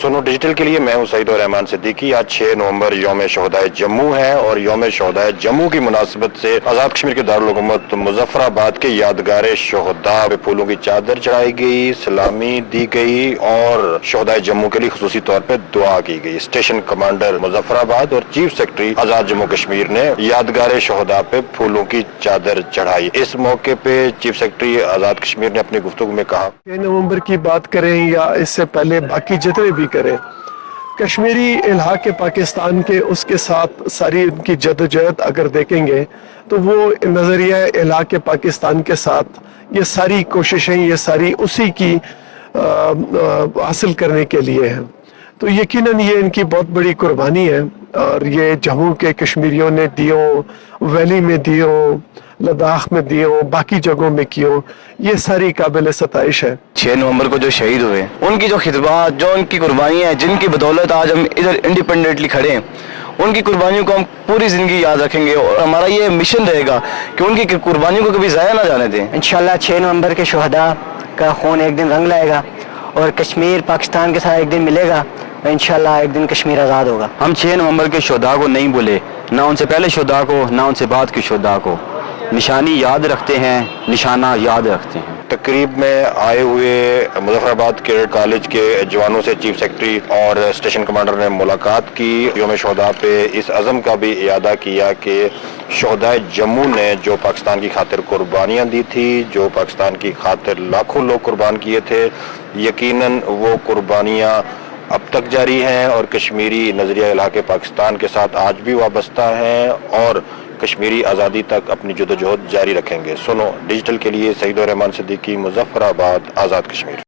सुनो डिजिटल के लिए मैं हूं सईद रहमान सिद्दीकी। आज 6 नवंबर यौम शोहदाए जम्मू है और यौम शोहदाए जम्मू की मुनासिबत से आज़ाद कश्मीर के दारुल हुकूमत मुजफ्फराबाद के यादगार शोहदा पे फूलों की चादर चढ़ाई गई, सलामी दी गई और शोहदाए जम्मू के लिए खुसूसी तौर पर दुआ की गई। स्टेशन कमांडर मुजफ्फराबाद और चीफ सेक्रेटरी आज़ाद जम्मू कश्मीर ने यादगार शोहदा पे फूलों की चादर चढ़ाई। इस मौके पे चीफ सेक्रेटरी आज़ाद कश्मीर ने अपनी गुफ्तगू में कहा, 6 नवंबर की बात करें या इससे पहले बाकी जितने भी करें, कश्मीरी इलाक़ पाकिस्तान के उसके साथ सारी उनकी जदोजहद अगर देखेंगे तो वो नज़रिया इलाक़ पाकिस्तान के साथ ये सारी कोशिशें, ये सारी उसी की हासिल करने के लिए हैं। तो यकीनन ये इनकी बहुत बड़ी कुर्बानी है और ये जम्मू के कश्मीरियों ने दियो, वैली में दियो, लद्दाख में दियो, बाकी जगहों में कियो, ये सारी काबिल सताइश है। 6 नवंबर को जो शहीद हुए, उनकी जो खिदमत, जो उनकी कुर्बानियाँ हैं, जिनकी बदौलत आज हम इधर इंडिपेंडेंटली खड़े हैं, उनकी कुर्बानियों को हम पूरी ज़िंदगी याद रखेंगे और हमारा ये मिशन रहेगा कि उनकी कुर्बानियों को कभी ज़ाया ना जाने दें। इंशाल्लाह 6 नवंबर के शोहदा का खून एक दिन रंग लाएगा और कश्मीर पाकिस्तान के साथ एक दिन मिलेगा। इंशाल्लाह एक दिन कश्मीर आज़ाद होगा। हम 6 नवंबर के शोहदा को नहीं भूले, ना उनसे पहले शोहदा को, ना उनसे बाद के शोहदा को। निशानी याद रखते हैं, निशाना याद रखते हैं। तकरीब में आए हुए मुजफ्फराबाद कैडेट कॉलेज के जवानों से चीफ सेक्रेटरी और स्टेशन कमांडर ने मुलाकात की। यौम शोहदा पे इस अज़म का भी इयादा किया कि शोहदाए जम्मू ने जो पाकिस्तान की खातिर कुर्बानियाँ दी थी, जो पाकिस्तान की खातिर लाखों लोग कुर्बान किए थे, यकीनन वो कुर्बानियाँ अब तक जारी हैं और कश्मीरी नज़रिया इलाक़ पाकिस्तान के साथ आज भी वाबस्ता हैं और कश्मीरी आज़ादी तक अपनी जदोजहद जारी रखेंगे। सुनो डिजिटल के लिए सईद रहमान सिद्दीकी, मुजफ्फराबाद, आज़ाद कश्मीर।